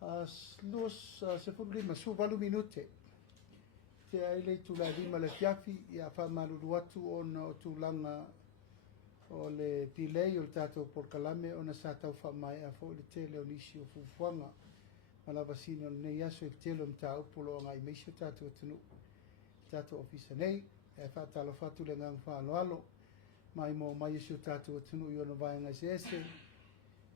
Luas se lima su valu minute. Te ai le tula lima le fiafi ia whamaruru atu o na o tūlanga o le delay o le tātou por kalame o na sātau whamai a fo le tele o nisi o fufuanga. Malawa sino nei aso e tele o mta upolo o ngai meisio tātou tunu. Tātou ofisa nei, e whātalo whatu le ngang whaaloalo. Mai mo mai isi o tātou tunu i ona vai ngai se ese.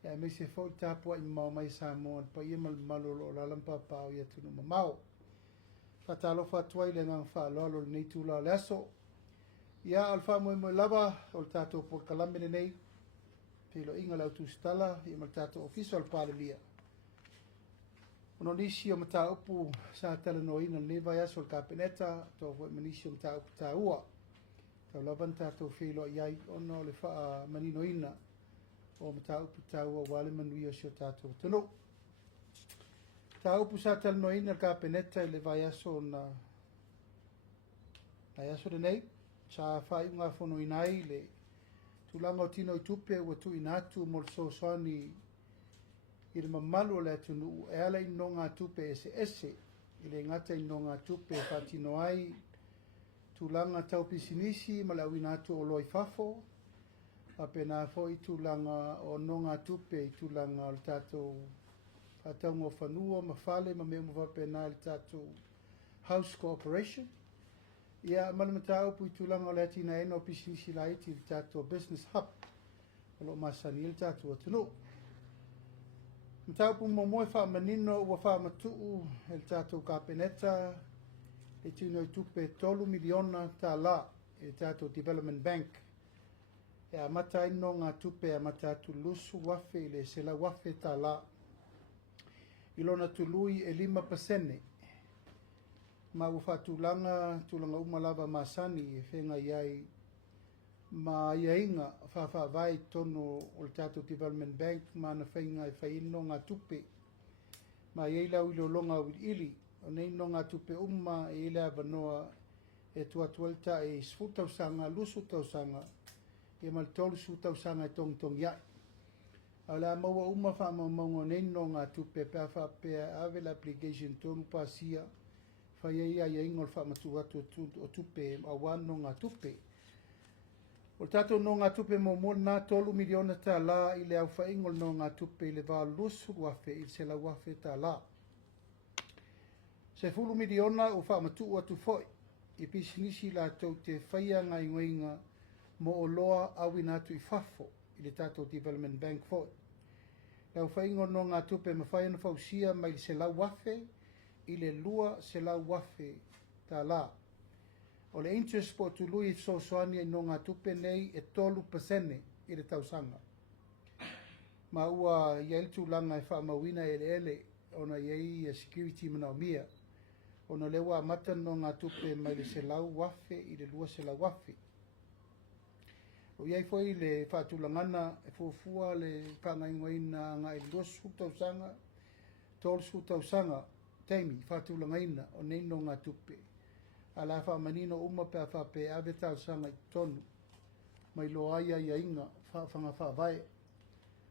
E me se fo tāpua i mau mai sa moan pa i malolo o lalampa pao i atunu mamao. Whatalo whatuai le ngang whaaloalo nei tūla le aso. Ia alfa mo lava o tātou por kalamene nei. Pelo inga lau tu stala i mal tātou official palemia. Ono nisi o mata upu sa tala no ina neva ya sol kapeneta to fo manisi o mata upu taua. Tau laban tātou whilo iai ono le wha manino ina o mata upu taua wale manui o sio tātou tano. Ta upu sa tala no ina kapeneta i le vai aso na aso de nei. Sa whai unga whono inai le tūlanga o tino i tupe ua tu inatu mol so soani i le mamalu le atunu e ala i no ngā tupe ese ese i le ngata i no ngā tupe whatino ai tūlanga tau pisinisi ma le au inatu o loi fafo a pena fo i tūlanga o no ngā tupe i tūlanga o le tātou whataunga o whanua ma whale ma mea mwa pena le tātou house cooperation. Ia malamata upu i tūlanga o le atina ena o pisinisi la iti i tātou business hub o lo masani il tātou atunu. Mtaupu momoe wha manino ua wha matuu il tātou kapeneta e tino i tupe 3 miliona tā la i tātou Development Bank. E a mata ino ngā tupe a mata tulusu wafe i le sela wafe tā la. Ilona tului e 5%. Ma ufa tūlanga umalava masani e whenga iai ma iainga whawha vai tono o le tātou Development Bank ma na whainga e whaino ngā tupe ma iei lau ilo longa ili o nei no ngā tupe e ile avanoa e tuatuelta e sfutausanga lusu tausanga e mal tolu sfutausanga e tong iai a la maua wha maunga nei no ngā tupe pia wha pia ave application tonu pasia whai ia ingol wha matu atu o tupe a wano ngā tupe. O tato no ngā tupe mo nā 3 miliona tā la i le au wha ingol no ngā tupe i le wā lusu wafe i se la wafe tā la. Se 10 miliona o wha matu atu foi i pisinisi la tau te whaia ngai ngoinga mo o loa awinatu i fafo i le tato Development Bank foi. Le au wha ingol no ngā tupe ma whaia na whausia mai se la wafe i le lua se la wafe tā la. O le interest po tului i so soani i no ngā tupe nei e 3% i le tausanga. Ma ua i eltu langa e wha mawina ele ona iei a security mana o mia. Ona lewa amata no ngā tupe mai le se lau wafe i le lua se la wafe. O iei foi le whaatulangana e fuafua le pangaingoina ngā i lua su tausanga, tolu su tausanga, taimi whaatulangaina o nei no ngā tupe. A la wha manino uma pia wha pe ave tau sanga i tonu. Mai lo aia ia inga whanga wha vai.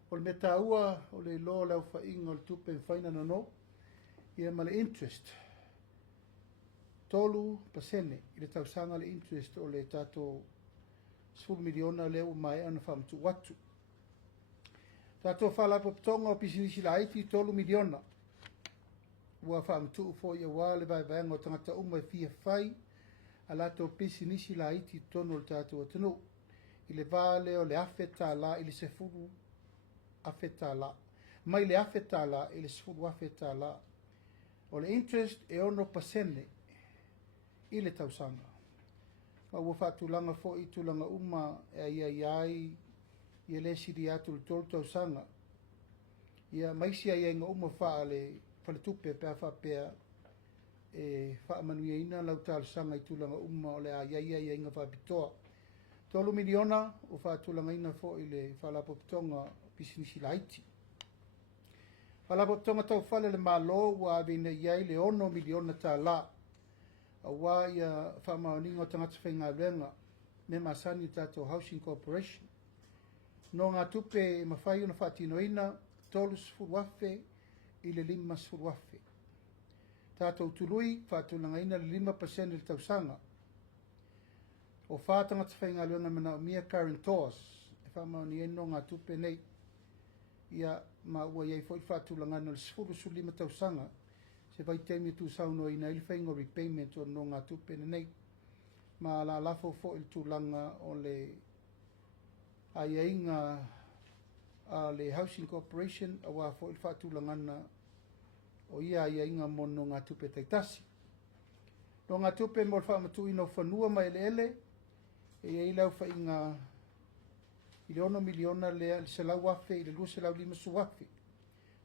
O le meta ua o le lo lau wha inga o le tupe whaina no. Ia ma le interest. 3% i le tau sanga le interest o le tato 10 miliona leo mai ana wha mtu watu. Tato wha lapo ptonga o pisinisi la aiti 3 miliona. Ua wha mtu fo ia wale vai vaenga o tangata umai fia whai a lato pisi nisi la iti tono le tātou atanu. I le vale o le afeta la i le sefuru afeta la. Mai le afeta la i le sefuru afeta la. O le interest e ono pasene i le tausanga. Ma ua whaatulanga fo i tulanga uma e ia iai i le siri atu le tolu tausanga. Ia maisia ia inga uma wha le tupe pia wha pia e wha manuia ina lau tāle sanga i tūlanga uma o le a ia inga wha pitoa. 3 miliona o wha tūlanga ina fo i le wha lapo pitonga pisinisi la iti. Wha lapo pitonga tau whale le malo wa avina iai le 1 miliona tā la. A wā ia wha maoninga o tangata whainga renga me masani tātou Housing Corporation. No ngā tupe mawhai una wha tino ina, tolu sifu wafe, i le 5 Tātou tului whātulanga le 5% le tausanga. O whātanga te whainga luenga mana o mia guarantors, e whamau ni eno ngā tupe nei, ia ma ua iei fwoi whātulanga no le 15 tausanga, se vai teimi tu sauno ina ili whainga repayment o no ngā tupe nei, ma la lafo fo il tūlanga o le aiainga a le Housing Corporation, a wā fo il whātulanga na o ia aiainga mono ngā tupe taitasi. No ngā tupe mo le whaamatu ino whanua mai ele, e ei lau whainga i le 1 miliona le se lau wafe, i le 2 se lau 5 su wafe.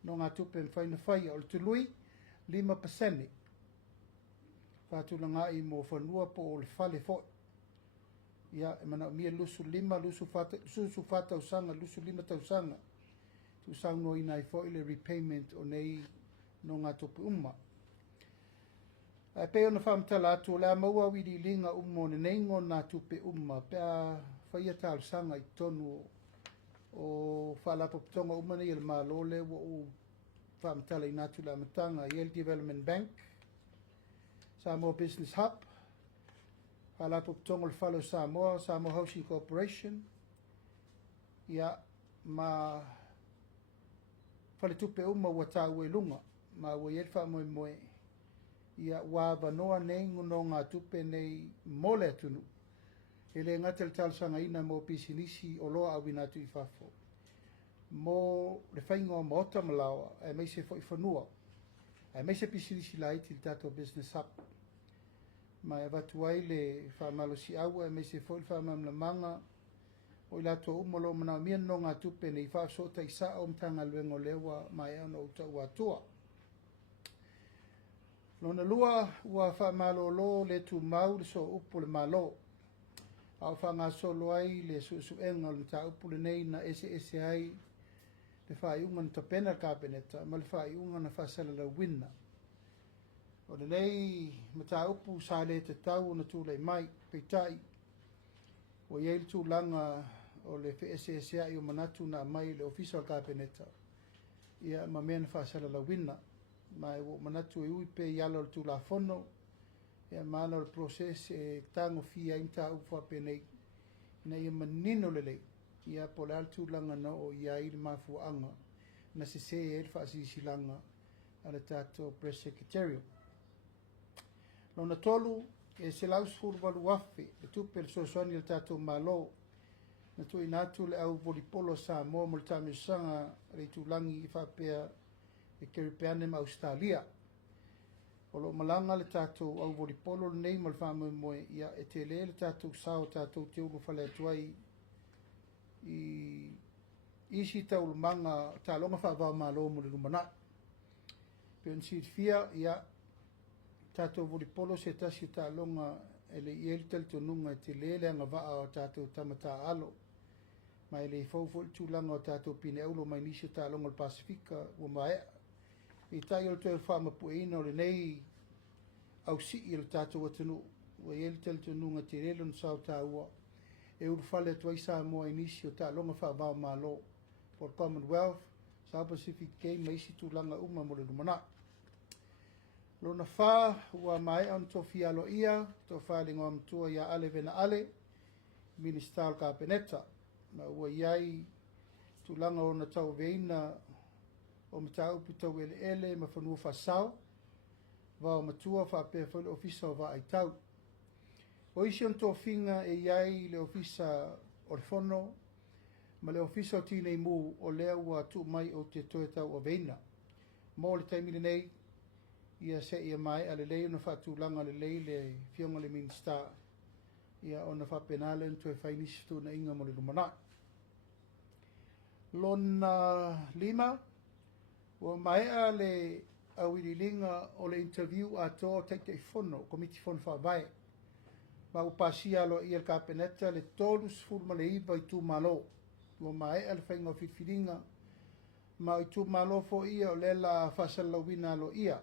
No ngā tupe mwhaina whai, o le tului 5%. Whātulanga i mo whanua po o le whale fo. Ia, e mana o mia lusu 5, lusu whata usanga, lusu 5 tausanga. Tu sauno ina i fo i le repayment o nei no ngā tupe umma. Ai peo na whamtala atu le maua wiri linga ummo ne neingo nā tupe umma. Pea whaia tālu sanga i tonu o whalapo pitonga umma nei il mālole wa u whamtala i nātu la matanga Yale Development Bank, Samoa Business Hub, whalapo pitonga le whalo Samoa Housing Corporation, ia ma whale tupe umma wa tāu e lunga, ma wa iel wha moe moe, ia wā wanoa nei ngono ngā tupe nei mole atunu. E le ngatel talsanga ina mo pisinisi o loa awina atu i whafo. Mo le whaingoa mo ota malawa, e mei se fo i whanua. E mei se pisinisi la iti tato business hub. Ma e watu ai le whamalo si aua, e mei se fo i whamamla manga, o i lato umolo mana mia no ngā tupe nei whaafsota i sa o mtanga luengo lewa mai ano uta ua tua. Lona lua ua whamalo lo le tu mau le so upu le malo. Au whanga solo ai le suenga le ta upu le nei na ese ai le whaiunga na tapena kabineta, ma le whaiunga na whasala la wina. O le nei mata upu sa le te tau na tūlei mai, peitai. O iei tu langa o le ese ai o manatu na mai le official kabineta. Ia ma mea na whasala la wina. Ma e wo manatu e ui pe yalo le tula fono, e mana le proses e tango fia imta ufa pe nei, na ia manino le lei, ia po le altu langa no o ia ili mafu anga, na se e il whaasisi langa ala tato press secretarial. Lona tolu, e se lausfuru walu wafi, e tupe le sosoani le tato malo, na tu inatu le au volipolo sa mo mo le tamisanga le tulangi i whapea e keripeane ma Australia. O lo malanga le tātou au volipolo nei ma le whamoe moe ia e te le tātou sao tātou te ulu whale atuai i isi tau manga tā longa whaavao malo mo le lumana. Peon siit fia ia tātou volipolo se tasi tā longa e le ieli tali tonunga e te le anga waa o tātou tamata alo. Mai le faufu il tūlanga o tātou pine aulo mai nisi tā longa le Pasifika o mai i tai o te wha mapueina o le nei au si i le tātou atanu o e le tele tununga te relo na sao tā ua e uru whale atuai sa moa inisi o tā longa wha bao malo for Commonwealth, South Pacific Game, meisi tūlanga uma mo le lumana. Lona wha ua mai an to fia lo ia, to wha lingo am tua ia ale vena ale, Ministal Kapeneta, ma ua iai tūlanga o na tau veina o matau pitau ele ma whanua whasau, wao matua whapea whale ofisa o ai tau. O isi on tō whinga e iai le ofisa o le whono, ma le ofisa o tīnei mū o lea ua tu mai o te toe tau o veina. Mō le taimile nei, ia se ia mai a le lei na whatūlanga le lei le fionga le minsta, ia o na whapenale n tue whainisitu na inga mo le lumana. Lona 5, o mai le awirilinga o le interview a tō teitei whono, komiti whono whawae. Ma upasia lo i el kapeneta le tolus furma le iwa i tū malo. O mai le whainga o whitwhiringa, ma i tū malo fo ia o le la whasalawina lo ia.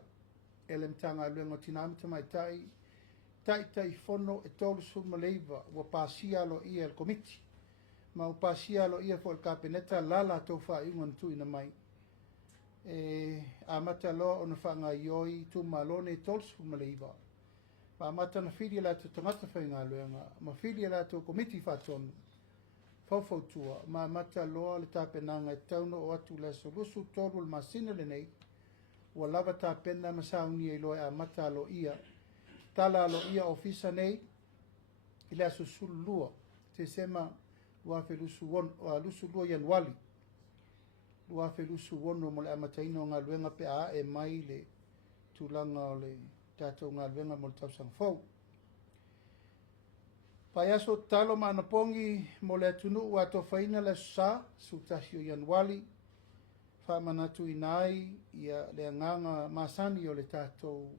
Ele mtanga luengo tinamita mai tai whono e tolus furma le iwa, o pasia lo ia el komiti. Ma upasia lo ia fo el kapeneta lala tō wha ingon tu ina mai. a mata loa o na whanga ioi tu malone tolsu maleiva. Pa mata na whiri la tu tangata whainga luenga, ma whiri la tu komiti whatonu, whauwhautua, ma mata loa le tāpenanga e tauno o atu le solusu tolu le masina le nei, ua lava tāpena masauni e loa a mata alo ia, tala alo ia ofisa nei, ile aso sulua, te sema ua lusu lua Januari, ua felusu wono mo le amataino ngā luenga pe a e mai le tūlanga o le tātou ngā luenga mo le tausang fau. Pai aso talo maanapongi mo le atunu ua to whaina le sa sutasi o Januari, whamanatu inai ia le nganga masani o le tātou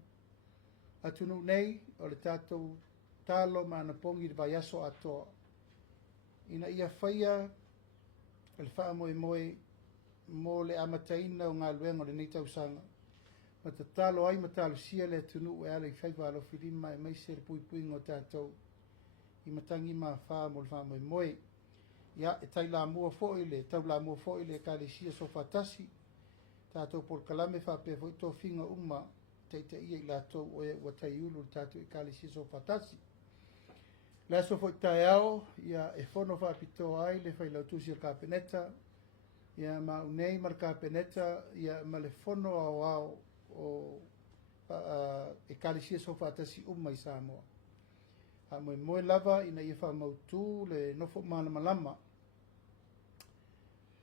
atunu nei o le tātou talo maanapongi le vai aso atoa. Ina ia whaia le wha moe mo le amataina o ngā luenga le nei tausanga. Ma ta talo ai ma talo sia le tunu e ala i whaiva alo whirima e mai se le pui ngō tātou. I matangi ma wha mo le wha moe. Ia e tai la mua fōi le, tau la mua fōi le ka le sia so whatasi. Tātou por kalame wha pe fōi tō whinga uma te ia i lātou o e wa tai ulu tātou i ka le sia so whatasi. Le so fōi tai ao, ia e whono wha pito ai le whai lautusi o ka peneta. Ia ma unei mar ka peneta ia ma le fono ao o e kalisia so fatasi umai Samoa. Ha moe lava ina ia wha mautu le nofo malama.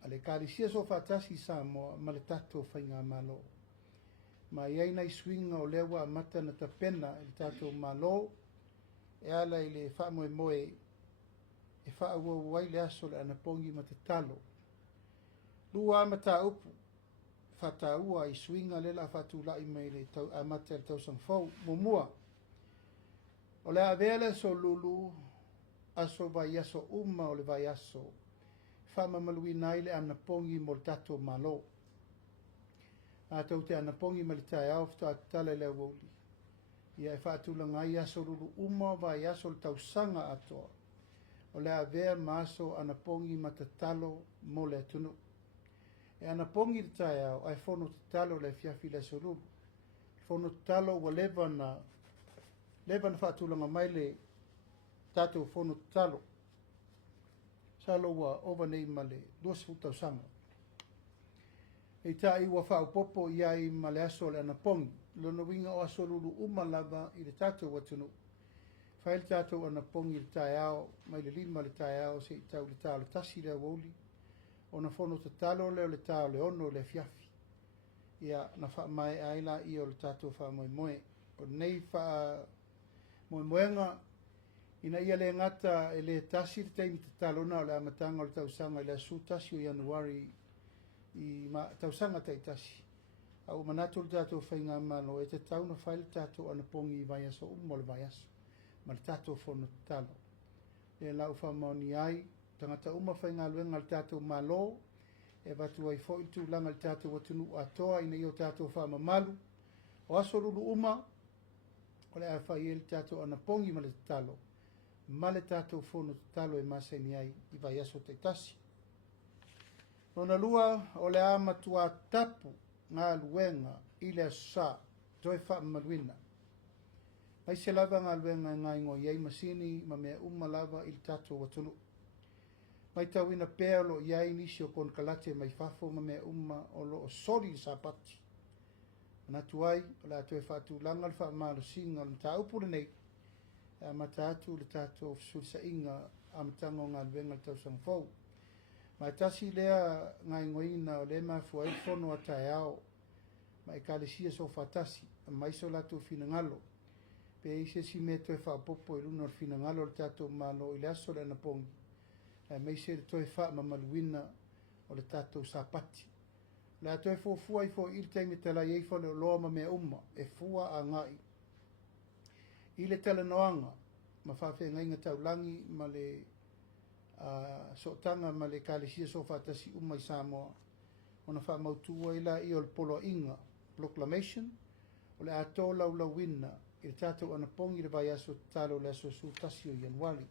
A le kalisia so fatasi Samoa ma le tato whainga malo. Ma iai nei swinga o lewa mata na tapena le tato malo e ala i le wha moe e wha awa wai le aso le anapongi ma te talo. Lua mata upu, fata ua i swinga lela fatu lai mai le amata le tausang fau, mumua. O le avele so lulu, aso vai aso uma o le vai aso, whama malui nai le anapongi mo le tato malo. A tau te anapongi ma le tae au fta tale le woli. Ia e fatu langai aso lulu uma vai aso le tausanga atoa. O le avea maso anapongi matatalo mo le tunu. E ana pongi te tae au, ai whono te talo le fiafi le sorulu. Whono te talo wa lewa na whaatulanga mai le tātou whono te talo. Salo wa ova nei ma le duas futau sanga. E tai wa whaupopo iai ma le aso le ana pongi. Lono winga o aso lulu umalava i le tātou watunu. Whaile tātou ana pongi le tae au, mai le lima le tae au, se i tau le tālo tasi le woli. O na fono te talo leo le tao le ono le fiafi. Ia na wha mai aila i o le tātou wha moe. O nei wha moenga ina ia le ngata e le tasi le teimi te talona o le amatanga o le tausanga i le asu tasi o Januari i tausanga tei tasi. Au manatu le tātou whainga malo e te tauna whaile tātou anapongi i vai aso umo le vai aso. Ma le tātou fono te talo. Le lau wha maoni ai tangata uma whainga luenga le tātou malo, e watu ai fo itu langa le tātou watunu atoa ina i o tātou wha malu. O aso lulu uma, o le a whai e le tātou anapongi ma le talo. Ma le tātou whono te talo e maseni ai i vai aso te tasi. Nona lua o le a matua tapu ngā luenga i le sa toi wha maluina. Mai se lava ngā luenga ngā ingo iei masini ma mea uma lava i le tātou watunu. Mai tau ina pēa lo iai nisi o kon kalate mai fafo ma mea uma o lo o sori sa pati. Manatu ai, o le atoe whatu langa le wha malo singa le ta upure nei, e mata atu le tato fisuri sa inga a matango ngā luenga le tausang fau. Mai tasi lea ngai ngoina o le mafu ai fono a tae ao, mai kalesia so fatasi, mai so lato fina ngalo. Pe ise si me toe wha popo i luna o fina ngalo le tato malo i le aso le napongi. Mai se le toe wha ma maluina o le tātou sāpati. Le atoe fōfua i fō il teimi tala iei whale o loa ma mea uma e fua a ngai. I le tala noanga ma whawhi ngai ngā taulangi ma le sotanga ma le kālesia so whātasi uma i Samoa. O na wha mautua ila i o le polo inga proclamation o le ato lau wina i le tātou anapongi le vai aso talo le aso su tasi o Januari.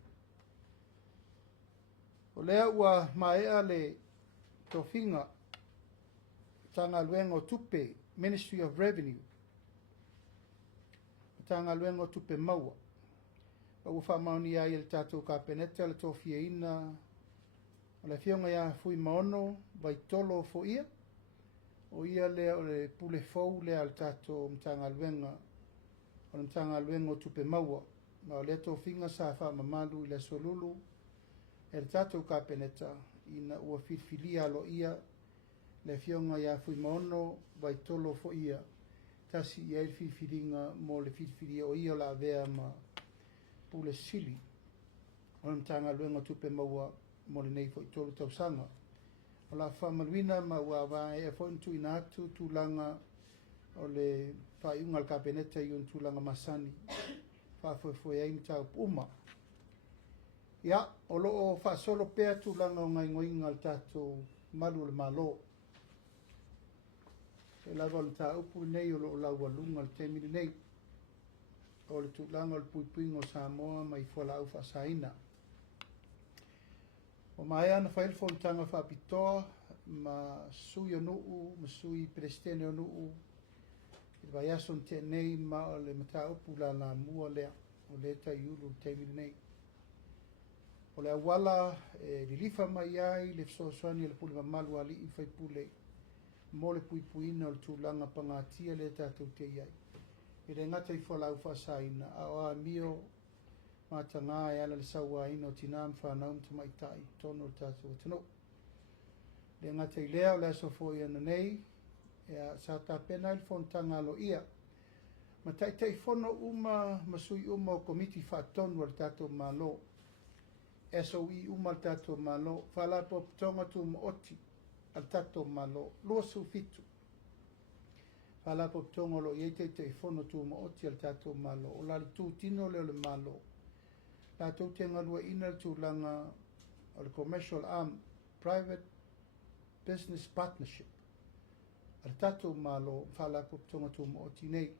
O lea ua maea le tofinga tanga luengo tupe Ministry of Revenue tanga luengo tupe maua o fa mauni ai le tatou kapeneta le tofia ina o le fionga ia fui maono vai tolo fo ia o ia le o le pule fou le al tatou mtanga luenga o le mtanga luengo tupe maua ma o le tofinga sa fa mamalu i le solulu e le tatou kapeneta ina ua filfilia lo ia le fionga ia fui maono vai tolo fo ia tasi ia il filfilinga mo le filfilia o ia la vea ma pule sili o le mtanga luenga tupe maua mo le nei fo i tolo tausanga o la whamaluina ma ua wae e fo intu ina atu tūlanga o le whaiunga le kapeneta i un tūlanga masani whafoe ai mtau puma ia o loo whasolo pea tūlanga o ngai ngoinga le tatou malu le malo e lava le tā upu nei o loo laua lunga le temini nei o le tūlanga o le puipuingo Samoa mai fuala au whasaina o mai ana whailfo tanga whapitoa ma sui o nuu, ma sui prestene o nuu i vai ason te nei ma o le mata upu la na mua lea o le ta iulu temini nei o le awala lilifa mai ai le fsoaswani le pule mamalu ali i whai pule mo le puipuina o le tūlanga pangatia le tātou te iai i le ngata i whalau whasaina a o a mio matanga e ala le saua ina o tinam whanau mtamaitai tono o tātou atano le ngata i lea o le aso fo i ana nei e sa ta pena il fontanga lo ia ma tai fono uma masui uma o komiti whaatonu al tātou malo SOE uma al tātou malo whala tonga tu oti al tātou malo lua su fitu whala tonga lo iei te fono tu oti al tātou malo o lali tu tino leo le malo tātou te ngalua ina le tūlanga o le commercial arm private business partnership al tātou malo whala tonga tu oti nei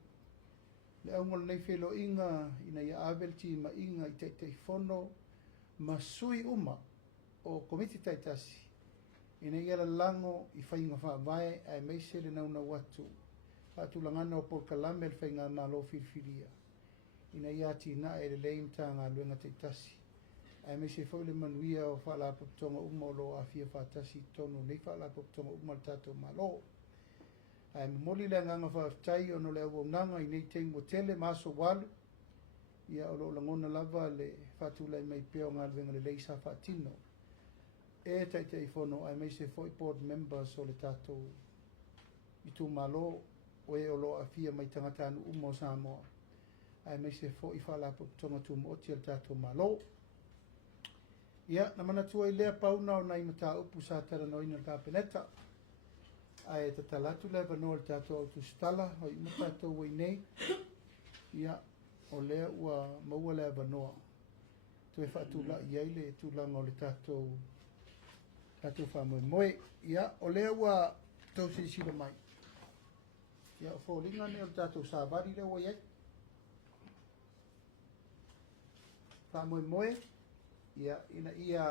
le aungal nei whelo inga ina ia avelti ma inga i te fono ma sui uma o komiti taitasi ina ia la lango i whainga whaavae ai meise le nauna watu whaatulangana o polkalame le whainga malo filfilia ina ia tina e le leim tanga luenga taitasi ai meise fau le manuia o whaalapaputonga uma o lo a fia whaatasi tono nei whaalapaputonga uma le tatou malo ai moli le nganga whaafitai o no le awonanga i nei teimo tele maso walu ia o lo langona lava le whaatulai mai peo ngā luenga le leisa whaatino e tai fono ai mai se foi board members o le tatou i tū malo o e o lo a fia mai tangata anu umo Samoa ai mai se foi whaalapo tonga tū mooti al tatou malo ia na mana tua i lea pauna o nai mata upu sa tara noina le kapeneta ai te talatu le vano le tatou autu stala o i matatou wai nei ia o lea ua maua lea vanoa tu e whaatula i ai le tūlanga o le tatou whamoe moe ia o lea ua tau sirisira mai ia o fōringa ne o le tatou sāwari lea ua iai whamoe moe ia ina ia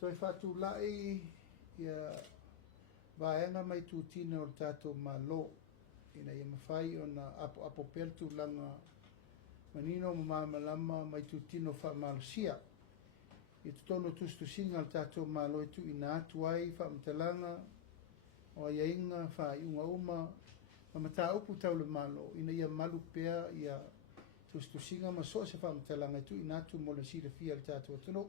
tu e whaatula ia vaenga mai tūtina o le tatou malo ina ia mawhai o na apo pel tūlanga manino mamamalama mai tūtino whamalosia i tutono tustusinga al tātou malo tu ina atu ai whaamtalanga o ia inga whaiunga uma ma mata upu tau le malo ina ia malu pea ia tustusinga ma soa se whaamtalanga tu ina atu mo le sira fia al tātou atono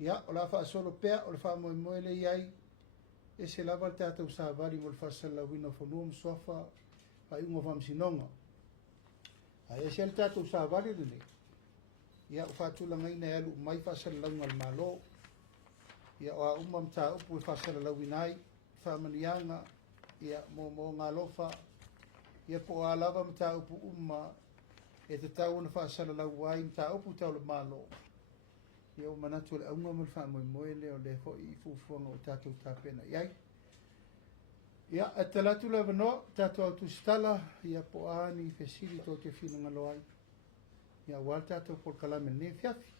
ia o la wha solo pea o le wha moe moe le iai e se lava al tātou sāwari mo le whasala wina whanua msofa whaiunga whamsinonga ai se al tātou sāwari le ia o whaatulanga ina e alu mai whasala launga le malo ia o a umam tā upu e whasala lauinai whamanianga ia mo ngā lofa ia po a lava mta upu umma e te tau na whasala lauai mta upu tau le malo ia o manatu le aunga mal wha moe leo le ho i fufuanga o tātou tāpena iai ia e te latu le vano tātou autu stala ia po a ni fesiri tō te whina ngaloai ia wal tātou por kalame ne fiafi